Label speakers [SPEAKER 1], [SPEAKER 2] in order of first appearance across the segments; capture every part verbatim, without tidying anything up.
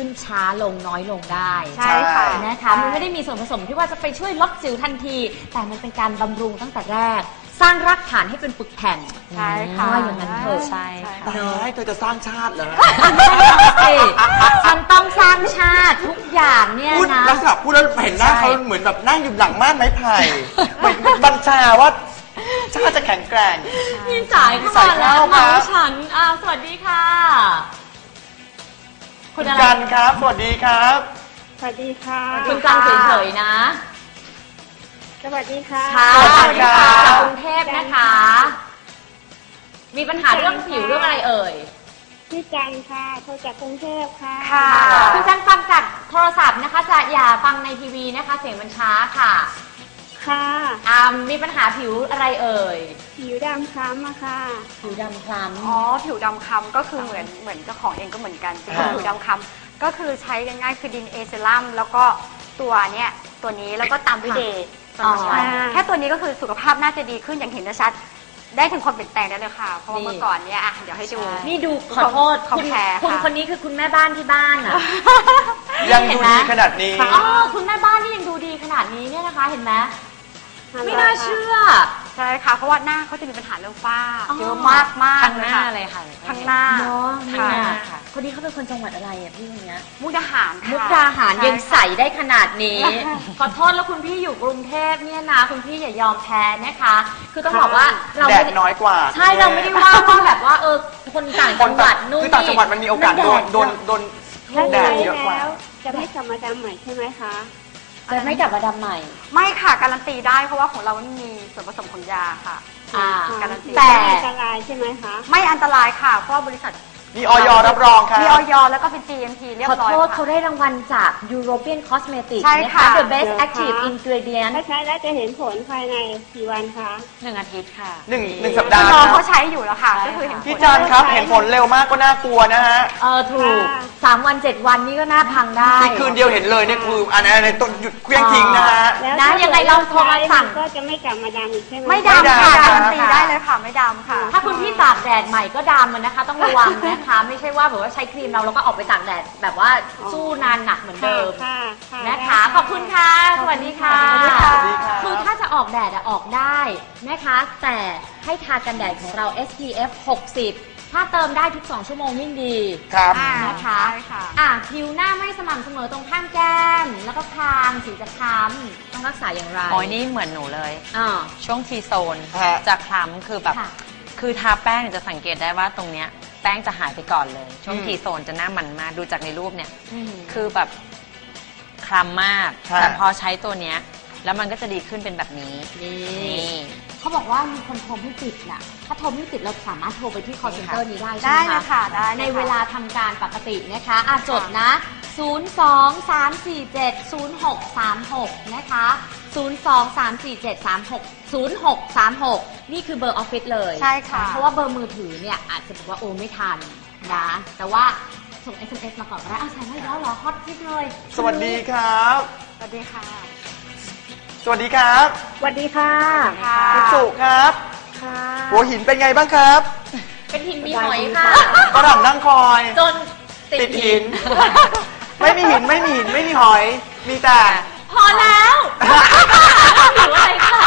[SPEAKER 1] ขึ้นช้าลงน้อยลงได้
[SPEAKER 2] ใช่ค่ะ
[SPEAKER 1] นะคะมันไม่ได้มีส่วนผสมที่ว่าจะไปช่วยลดสิวทันทีแต่มันเป็นการบำรุงตั้งแต่แรกสร้างรากฐานให้เป็นปึกแผ่น
[SPEAKER 2] ใช่ค่ะ
[SPEAKER 1] ว่าอย่างนั้นเถอะ
[SPEAKER 3] ใช่
[SPEAKER 4] ตายเธอจะสร้างชาติเหรอ
[SPEAKER 1] ฉันต้องสร้างชาติทุกอย่างเนี่ยนะ
[SPEAKER 4] ลักษณะพูดแล้วเห็นหน้าเขาเหมือนแบบนั่งอยู่หลังม่านไม้ไผ่เหมือนบัญชาว่าชาติจะแข็งแกร่ง
[SPEAKER 1] มีสายเข้ามาแล้วมาฉันอ้าวสวัสดีค่ะ
[SPEAKER 4] คุณกันครับสวัสดีครับ
[SPEAKER 5] สวัสดีค่ะ
[SPEAKER 1] คุณกันเฉยๆนะ
[SPEAKER 5] สวัสดีค่ะ
[SPEAKER 1] ค่ะสวัสดีค่ะกรุงเทพนะคะมีปัญหาเรื่องผิวเรื่องอะไรเอ่ย
[SPEAKER 5] พี่จันค่ะโทรจากกรุงเทพค่ะ
[SPEAKER 1] ค่ะคุณจันฟังจากโทรศัพท์นะคะจะอย่าฟังในทีวีนะคะเสียงมันช้าค่ะ
[SPEAKER 5] ค่ะ
[SPEAKER 1] อ่ามีปัญหาผิวอะไรเอ่ย
[SPEAKER 5] ผิวดำคล้ำอะค่ะ
[SPEAKER 1] ผิวดำคล้ำ
[SPEAKER 2] อ๋อผิวดำคล้ำก็คือเหมือนเหมือนเจ้าของเองก็เหมือนกันเป็นผิวดำคล้ำก็คือใช้ง่ายๆคือดินเอเซรั่มแล้วก็ตัวเนี้ยตัวนี้แล้วก็ตามด้วยเดย์แค่ตัวนี้ก็คือสุขภาพน่าจะดีขึ้นอย่างเห็นได้ชัดได้ถึงความเปลี่ยนแปลงได้เลยค่ะเพราะว่าเมื่อก่อนเนี้ยอ่ะเดี๋ยวให้ดู
[SPEAKER 1] นี่ดูขอโทษคุณคุณคนนี้คือคุณแม่บ้านที่บ้านอ่ะ
[SPEAKER 4] ยังดูดีขนาดนี้
[SPEAKER 1] อ๋อคุณแม่บ้านที่ยังดูดีขนาดนี้เนี่ยนะคะเห็นไหมไม่น่าเชื่อ
[SPEAKER 2] ใช่ค่ะเพราะว่าหน้าเขาจะมีปัญหาเรื่องฝ้าเยอะมากมาก
[SPEAKER 3] ทั้งหน้าเลยค่ะ
[SPEAKER 2] ทั้งหน้า
[SPEAKER 1] เนาะค่ะคนนี้เขาเป็นคนจังหวัดอะไรอ่ะพี่คนนี้
[SPEAKER 2] มุกดาหารค่ะ
[SPEAKER 1] มุกดาหารยังใส่ได้ขนาดนี้ขอโทษแล้วคุณพี่อยู่กรุงเทพเนี่ยนะคุณพี่อย่ายอมแพ้นะคะคือต้องบอกว่า
[SPEAKER 4] เราแดดน้อยกว่า
[SPEAKER 1] ใช่เราไม่ได้ว่าว่าแบบว่าเออคนต่างจังหวัดนู่นนี่
[SPEAKER 4] คือต่างจังหวัดมันมีโอกาสโดนโดนโดนแดดเยอะกว่า
[SPEAKER 5] จะไม่กลับมาดำใหม่ใช่ไหมคะ
[SPEAKER 1] จะไม่กลับมาดำใหม่
[SPEAKER 2] ไม่ค่ะการันตีได้เพราะว่าของเราไม่มีส่วนผสมของยาค่ะ
[SPEAKER 5] การันตีแต่อันตรายใช่ไหมคะ
[SPEAKER 2] ไม่อันตรายค่ะเพราะบริษัท
[SPEAKER 4] มีออยรับรองค่ะ
[SPEAKER 2] มีออยแล้วก็เป็น จี เอ็ม พี เรียบร้อย
[SPEAKER 1] ขอโทษเขาได้รางวัลจาก European Cosmetics
[SPEAKER 2] ใช่ค่ะ
[SPEAKER 1] The Best Active Ingredient
[SPEAKER 5] ถ้าใช้แล้วจะเห็นผลภายในกี่วันคะ
[SPEAKER 3] หนึ่งอาทิตย์ค่ะ
[SPEAKER 4] หนึ่งหนึ่งสัปดาห์
[SPEAKER 2] น้องเขาใช้อยู่แล้วค่ะก็คือเห็น
[SPEAKER 4] พี่จันครับเห็นผลเร็วมากก็น่ากลัวนะฮะ
[SPEAKER 1] เออถูกสามวันเจ็ดวันนี้ก็น่าพังได้
[SPEAKER 4] ที่คืนเดียวเห็นเลยเนี่ยคืออันไหนต้นหยุดเคลื่อนทิ้งนะฮะ
[SPEAKER 1] นะยังไงเราโทรมาสั่ง
[SPEAKER 5] ก็จะไม่กลับมาดำอีกใช่ไหม
[SPEAKER 2] ไม่ดำค่ะการันตีได้เลยค่ะไม่ดำค่ะ
[SPEAKER 1] ถ้าคุณพี่ตากแดดใหม่ก็ดำมันนะคะต้องระวังนะคะไม่ใช่ว่าแบบว่าใช้ครีมเราแล้วก็ออกไปตากแดดแบบว่าสู้นานหนักเหมือนเดิมนะคะขอบคุณค่ะสวัสดีค่ะคือถ้าจะออกแดดอะออกได้นะคะแต่ให้ทากันแดดของเรา เอส พี เอฟ หกสิบถ้าเติมได้ทุกสองชั่วโมงยิ่งดี
[SPEAKER 4] ครับ
[SPEAKER 1] นะคะอ่ะผิวหน้าไม่สม่ำเสมอตรงข้างแก้มแล้วก็คางสีจะคล้ำต้องรักษาอย่างไร
[SPEAKER 3] อ๋อนี่เหมือนหนูเลย
[SPEAKER 1] อ่า
[SPEAKER 3] ช่วงทีโซนจะคล้ำคือแบบคือทาแป้งจะสังเกตได้ว่าตรงเนี้ยแป้งจะหายไปก่อนเลยช่วงทีโซนจะหน้ามันมากดูจากในรูปเนี่ยคือแบบคล้ำมากแต่พอใช้ตัวเนี้ยแล้วมันก็จะดีขึ้นเป็นแบบนี้
[SPEAKER 1] นี่เขาบอกว่ามีคนโทรไม่ติดน่ะถ้าโทรไม่ติดเราสามารถโทรไปที่ call center นี้ได้ใช่ไหมคะ
[SPEAKER 2] ได้เลยค่ะได้
[SPEAKER 1] ในเวลาทำการปกตินะคะอ่ะจดนะศูนย์ สอง สาม สี่ เจ็ด ศูนย์ หก สาม หกนะคะศูนย์ สอง สาม สี่ เจ็ด สาม หก ศูนย์ หก สาม หกนี่คือเบอร์ออฟฟิศเลย
[SPEAKER 2] ใช่ค่ะ
[SPEAKER 1] เพราะว่าเบอร์มือถือเนี่ยอาจจะบอกว่าโอ้ไม่ทันนะแต่ว่าส่ง เอส เอ็ม เอส มาก่อนก็ได้อ้าวใช่ไม่แล้วเหรอฮอตฮิตเลย
[SPEAKER 4] สวัสดีครับ
[SPEAKER 2] สวัสดีค่ะ
[SPEAKER 4] สวัสดีครับ
[SPEAKER 5] สวัสดีค่ะ
[SPEAKER 4] คุณสุครับ
[SPEAKER 5] ค่ะ
[SPEAKER 4] หัวหินเป็นไงบ้างครับ
[SPEAKER 1] เป็นหินมีหอยค่ะ
[SPEAKER 4] ก็หลังนั่งคอย
[SPEAKER 1] จน
[SPEAKER 4] ติดหินไม่มีหินไม่มีหินไม่มีหอยมีแต่
[SPEAKER 1] พอแล้วหรืออะไรคะ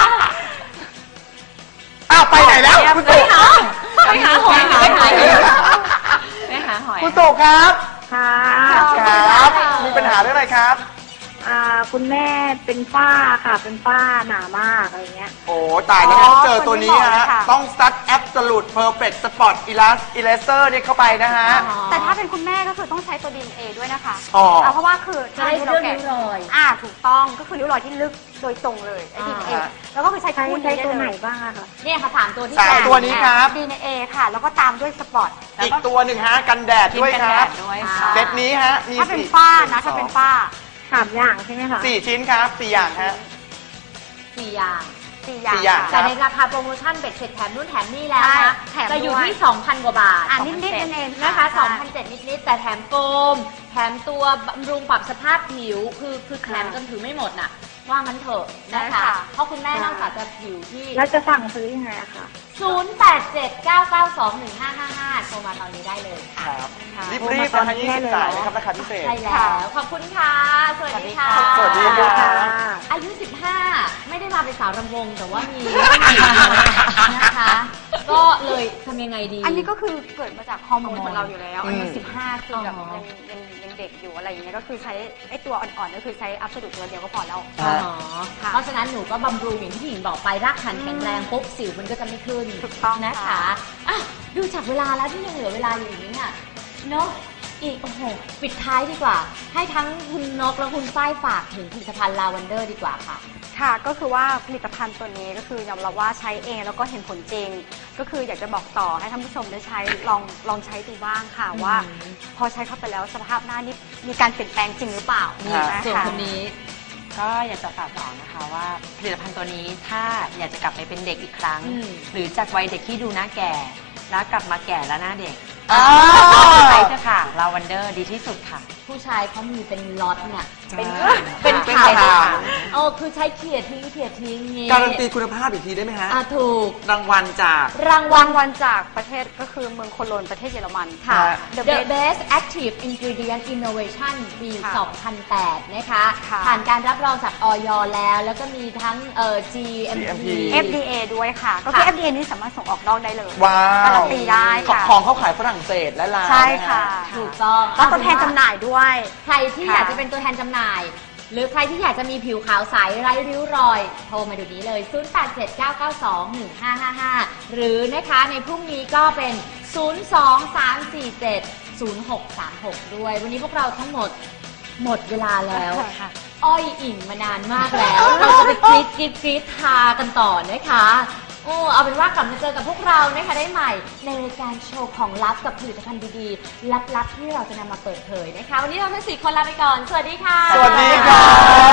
[SPEAKER 4] อ้าวไปไหนแล้วคุณสุ
[SPEAKER 1] ไปหาหอยไปหาหอย
[SPEAKER 3] ไปหาหอย
[SPEAKER 4] คุณสุครับ
[SPEAKER 5] ค่ะ
[SPEAKER 4] ครับมีปัญหาเรื่องอะไรครับ
[SPEAKER 5] คุณแม่เป็นฝ้าค่ะเป็นฝ้าหนามากอะไรเงี้ย
[SPEAKER 4] โอ้ตายแล้วเจอตัวนี้ฮะต้องซัด Absolute Perfect Spot Eraser เนี่ยเข้าไปนะฮะ
[SPEAKER 2] แต่ถ้าเป็นคุณแม่ก็คือต้องใช้ตัว ดี เอ็น เอ ด้วยนะคะ
[SPEAKER 4] อ๋อ
[SPEAKER 2] เพราะว่าคือ
[SPEAKER 1] ใช้เรื่องริ้วรอย
[SPEAKER 2] อ่าถูกต้องก็คือริ้วรอยที่ลึกโดยตรงเลยไอ้ ดี เอ็น เอ แล้วก็คือใช้คู่นี้
[SPEAKER 5] ตัวไหนบ้างอะคะ
[SPEAKER 1] เนี่ยค่ะสามตัวที่
[SPEAKER 4] สามตัวนี้ครับ
[SPEAKER 2] ดี เอ็น เอ ค่ะแล้วก็ตามด้วยสปอต
[SPEAKER 4] อีกตัวหนึ่งฮะกันแดดด้วยครับเซตนี้ฮะมี
[SPEAKER 2] ถ้าเป็นฝ้านะถ้าเป็นฝ้า
[SPEAKER 5] สามอย่างใช่ไหมคะ
[SPEAKER 4] สี่ชิ้นครับสี่อย่างฮะ
[SPEAKER 1] สี่อย่าง
[SPEAKER 2] สี่อย่าง
[SPEAKER 1] แต่ในราคาโปรโมชั่นเบ็ดเสร็จแถมนู่นแถมนี่แล้วนะจะอยู่ที่ สองพัน กว่าบาท
[SPEAKER 2] อ่านิดๆนั่นเอง
[SPEAKER 1] นะคะ สองพันเจ็ดร้อย นิดๆแต่แถมโฟมแถมตัวบำรุงปรับสภาพผิวคือคือแถมจนถือไม่หมดน่ะว่างั้นเถอะนะคะ เพราะคุณแม่นอกจากจะผิวที่
[SPEAKER 5] แล้วจะสั่งซื้อยังไงอะคะ
[SPEAKER 1] ศูนย์ แปด เจ็ด เก้า เก้า สอง หนึ่ง ห้า ห้า ห้า โทรมาตอนนี้ได้เลยค่ะ
[SPEAKER 4] ครับรีบๆนะคะยี่สิบสายนะครับราคาพิเศษ
[SPEAKER 1] ใช่แล้ว ขอบคุณค่ะ สวัสดีค่ะ
[SPEAKER 4] สวัสดีค่ะ
[SPEAKER 1] อายุ สิบห้า ไม่ได้มาเป็นสาวรำวงแต่ว่ามีนะคะ ก็เลยทำยังไงดี
[SPEAKER 2] อันนี้ก็คือเกิดมาจากฮอร์โมนของเราอยู่แล้วอายุ
[SPEAKER 4] อืม
[SPEAKER 2] สิบห้าคือแบบ
[SPEAKER 1] อ๋อ
[SPEAKER 2] ยังยังยังเด็กอยู่อะไรอย่างเงี้ยก็คือใช้ไอ้ตัวอ่อนๆก็คือใช้อัพสดุตัวเดียวก็พอแล้ว
[SPEAKER 1] อ๋อ
[SPEAKER 2] ค่ะ
[SPEAKER 1] เพราะฉะนั้นหนูก็บำรุงอย่างที่พี่หญิงบอกไปรากฐานแข็งแรงปุ๊บสิวมันก็จะไม่ขึ้น
[SPEAKER 2] ถูกต้อง
[SPEAKER 1] นะคะ
[SPEAKER 2] ค่ะ
[SPEAKER 1] อ่ะดูจากเวลาแล้วที่ยังเหลือเวลาอยู่นี้เนี่ยเนาะอีกโอ้โหปิดท้ายดีกว่า ให้ทั้งคุณนกและคุณฝ้ายฝากถึงผลิตภัณฑ์ลาวันเดอร์ดีกว่าค่ะ
[SPEAKER 2] ค่ะก็คือว่าผลิตภัณฑ์ตัวนี้ก็คือยอมรับว่าใช้เองแล้วก็เห็นผลจริง ก็คืออยากจะบอกต่อให้ท่านผู้ชมได้ใช้ลองลองใช้ดูบ้างค่ะว่า พอใช้เข้าไปแล้วสภาพหน้านี่มีการเปลี่ยนแปลงจริงหรือเปล่า
[SPEAKER 1] นี่
[SPEAKER 2] นะคะ
[SPEAKER 1] ส่วนคนนี้
[SPEAKER 3] ก็อยากจะฝากบอกนะคะว่าผลิตภัณฑ์ตัวนี้ถ้าอยากจะกลับไปเป็นเด็กอีกครั้ง
[SPEAKER 1] อืม
[SPEAKER 3] หรือจากวัยเด็กที่ดูหน้าแก่ แล้วกลับมาแก่แล้วหน้าเด็ก
[SPEAKER 4] อ้าว
[SPEAKER 3] ใช้เถอะค่ะลาวันเดอร์ดีที่สุดค่ะ
[SPEAKER 1] ผู้ชายเขามีเป็นล็อตเนี่ยเป็น
[SPEAKER 4] ใช่
[SPEAKER 1] เป็น
[SPEAKER 4] เป็น
[SPEAKER 1] ถัง
[SPEAKER 4] ถัง
[SPEAKER 1] โอ้คือใช้เขี่ยทิ้งเขี่ยทิ้งงี้
[SPEAKER 4] การันตีคุณภาพอีกทีได้ไหมฮะ
[SPEAKER 1] อ่ะถูก
[SPEAKER 4] รางวัลจาก
[SPEAKER 1] รางวั
[SPEAKER 2] รา
[SPEAKER 1] ล
[SPEAKER 2] งวัลจากประเทศก็คือเมืองโคโลนประเทศเยอรมัน
[SPEAKER 1] ค่ะ
[SPEAKER 2] The
[SPEAKER 1] The
[SPEAKER 2] Best
[SPEAKER 1] Best Active Ingredient Innovation ปี
[SPEAKER 2] ค่ะ
[SPEAKER 1] สองพันแปด นะคะ
[SPEAKER 2] ค่ะ
[SPEAKER 1] ผ่านการรับรองจากออย แล้ว แล้วก็มีทั้งเอ่อ จี เอ็ม พี
[SPEAKER 4] จี
[SPEAKER 2] เอฟ ดี เอ ด้วยค่ะ ก็คือ
[SPEAKER 1] ค่ะ
[SPEAKER 2] เอฟ ดี เอ นี่สามารถส่งออกนอกได้เลย
[SPEAKER 4] ว้า
[SPEAKER 2] การั
[SPEAKER 4] วน
[SPEAKER 2] ตีได้ค่ะ
[SPEAKER 4] ของเขาขายฝรั่งเศสและลาว
[SPEAKER 2] ใช่ค่ะ
[SPEAKER 4] น
[SPEAKER 1] ถูกต้อง
[SPEAKER 2] แล้วตัวแทนจำหน่ายด้วย
[SPEAKER 1] ใครที่
[SPEAKER 2] ค่ะ
[SPEAKER 1] อยากจะเป็นตัวแทนจำหน่าย หรือใครที่อยากจะมีผิวขาวใสไร้ริ้วรอย โทรมาดูนี้เลย ศูนย์ แปด เจ็ด เก้า เก้า สอง หนึ่ง ห้า ห้า ห้า หรือนะคะในพรุ่งนี้ก็เป็น ศูนย์ สอง สาม สี่ เจ็ด ศูนย์ หก สาม หก ด้วย วันนี้พวกเราทั้งหมดหมดเวลาแล้ว
[SPEAKER 3] ค่ะ
[SPEAKER 1] อ้อยอิ่มมานานมากแล้ว เราจะไปกรีดกรีดกรีดทากันต่อนะคะโอ้เอาเป็นว่ากลับมาเจอกับพวกเรานะคะได้ใหม่ในรายการโชว์ของลับกับผลิตภัณฑ์ดีๆ ลับๆที่เราจะนำมาเปิดเผยนะคะ วันนี้เราทั้งสี่คนลาไปก่อน สวัสดีค่ะ
[SPEAKER 4] สวัสดีครับ